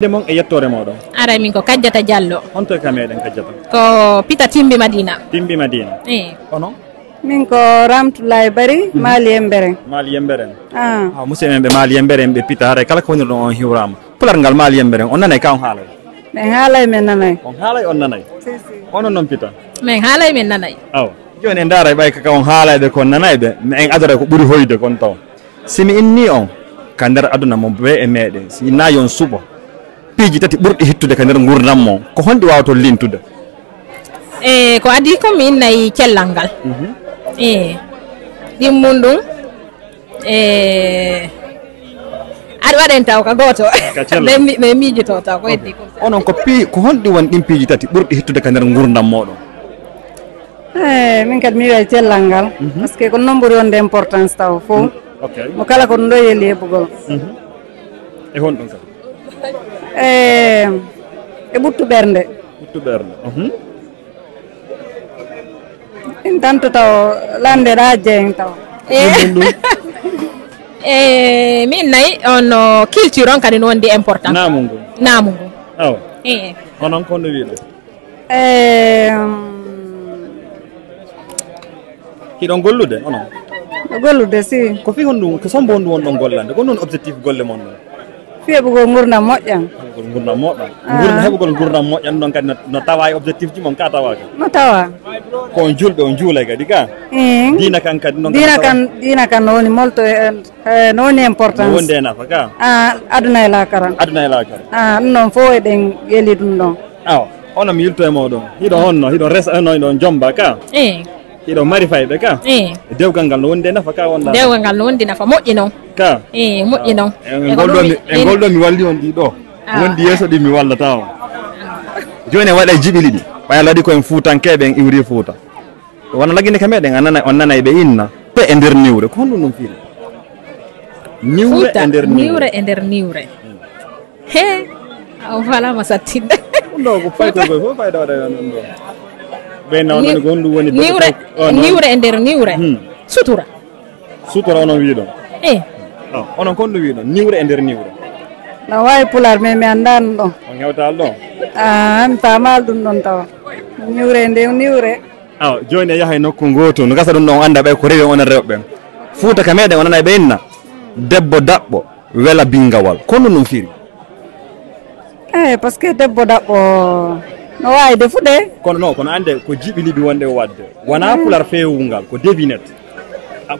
Demon e yettore moɗon ara min ko Kajjata Diallo honto e kameɗen Kajjata ko Pita Timbi Madina onon min ko Ramtoulaye Bari Mali Yemberen musidɓe men ɓe Mali Yemberen ɓe Pita haray kala ko woni ɗon on hiwrama pular ngal Mali Yemberen on nanay ka on haalay min haalay min nanay on haalay on nanay onon noon Pita min haalay min nanay aw joni en daaray ɓay kaka on haalayɓe kon nanayɓe mi en adora ko ɓuuri hoyde kon taw simi inni on ka nder aduna mo be e meɗen si innayi on suuɓo piiji tati ɓurɗi hittude ka nder gurdam mo ko honɗi wawto lintude ko adi ko mi innayi cellal ngal ɗimmum ɗum aɗa waɗen taw ka goto ɓe miijito taw ko heddi onon ko honɗi woni ɗin piiji tati ɓurɗi hittude ka nder gurdam moɗon min kadi mi wiya cellal ngal par ce que ko noon ɓuuri wonde importance taw fof mo kala ko ɗum ɗo yeeli heɓugol e honɗum kadi e ɓuttu ɓernde en tanto taw lande ɗa jeeng taw min nayi on culture on kadi no wondi important naamu ngu aw onon ko no wiiɗo hiɗon gollude onon gollude si ko fi honɗum ko sombo honɗum wonɗon gollande ko noon objectif golle mon ɗon heɓugol gurdam moƴƴan gurdam moƴƴan heɓugol gurdam moƴƴan ɗon kadi no tawa e objectif ji mon ka tawaka no tawa ko on julɓe on juulay kadi ka dina kan kadi noon dina kan no woni molto no woni importance no wonde e nafa ka aduna e lakara ɗum noon fof eɗen yeeli ɗum ɗon aw onon mi yilto e moɗon hiɗon resa hiɗon jomba ka hiɗon mari fayɓe ka dewgal ngal no wondi e nafa ka wonɗa dewgal ngal no wondi nafa moƴƴi noon ka moƴƴi noon e ngol ɗo mi walli on ɗi ɗo wondi yeeso ɗi mi wallata on joni waɗa jiɓili ɗi ɓay Allah waɗi koyen fuutankeɓe en iwri fuuta wona lagginde ka meɗen on nanay ɓe inna pe e nder niwre ko honɗum ɗum fiiri niwre e nder niwre he o falama sattinde ɗum ɗo ko faykoy fof fayda waɗa ɗum ɗo niwre e nder niwre sutura onon wiiɗon onon kon ɗum wiiɗon niwre e nder niwre no wawi pular mais mi annda ɗum ɗon on hewtal ɗon mi famal ɗum ɗon tawa niwre e nder niwre aw joni e yaha e nokku goto no gasa ɗum ɗon anda ɓay ko rewi onon rewɓe fuuta ka meɗen o nanay ɓe inna debbo daɓɓo wela bingawal kon ɗum fiiri par ce que debbo daɓɓo no wawi defude kono ande ko jiɓiliɓi wonde wadde wona pular fewungal ko devinette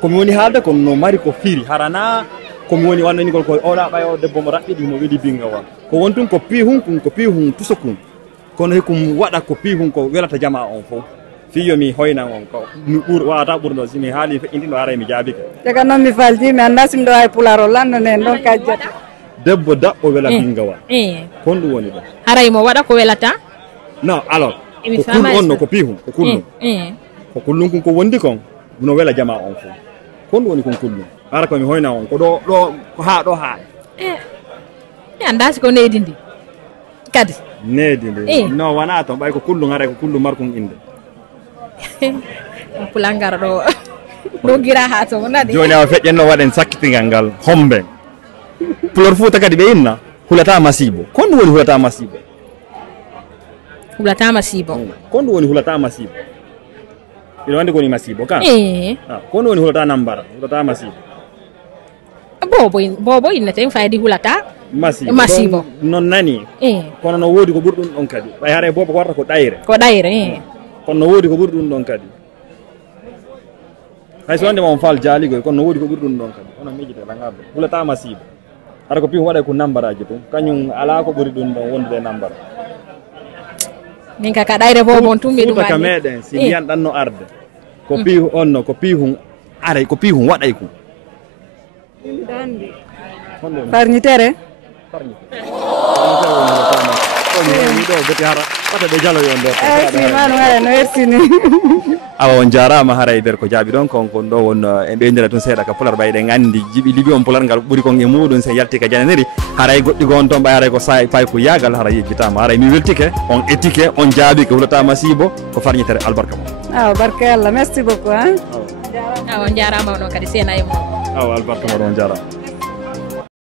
komi woni haalde kono no mari ko fiiri harana komi woni wannanigol ko oɗa ɓay o debbo mo raɓɓiɗi mo weeli bingawal ko wontum ko pihum ko pihum tusakum kono hekum waɗa ko pihum ko welata jama on fof fiyo mi hoynan on ko wawata ɓurɗo simi haali feƴƴinɗi ɗo haray mi jaabike jaga noon mi falti mi anda simi ɗo wawi pular o landanen ɗon Kajjata debbo daɓɓo wela bingawal kon ɗum woni ɗo haray mo waɗa ko welata non alors ko kul on no ko pihum ko kullum ko kullum kon ko wondi kon no wela jama on fof kon ɗum woni kon kullum ara komi hoyna on ko ɗo ko ha ɗo haa mi anda siko needi ndi kadi needi ndi non wona toon ɓay ko kullum haray ko kullum markum inde pulangar ɗo gira ha to naɗi joni awa feƴƴenno waɗen sakkitingal ngal hombe pulor fuuta kadi ɓe inna hulata masibo kon ɗum woni hulata masibo kon ɗum woni hulata masibo ɓiɗo wandi koni masibo ka kon ɗum woni hulata nambara hulata masibo bobo inneten faydi hulata masibo non nani kono no woodi ko ɓuri ɗum ɗon kadi ɓay haɗa bobo ko warta ko ɗayre kono no woodi ko ɓuri ɗum ɗon kadi hay so wonde ma on fal jaaligoy kono no woodi ko ɓuri ɗum ɗon kadi onon miijete langaɓe hulata masibo hara ko pihum waɗa ko nambaraji tum kañum ala ko ɓuri ɗum ɗon wondude nambara min ka ɗayre bobo on tummi ɗum ka meɗen si mbiyan ɗanno arde ko pihu onno ko pihum aray ko pihum waɗay ko farñitere awa on jarama haray nder ko jaaɓi ɗon kon ɗo won e ɓeydira tun seeɗa ka pular ɓayɗen andi jiiɓi liɓi on pular ngal ɓuuri kon e muɗum se yalti ka jananiri haray goɗɗi gon toon ɓay haray ko fay ko yagal haray yejjitama haray mi weltike on étike on jaaɓi ko hulata masibo ko farñitere albarka mo barke Allah merci beaucoup on jarama oɗon kadi sena e mo albarka moɗon jarama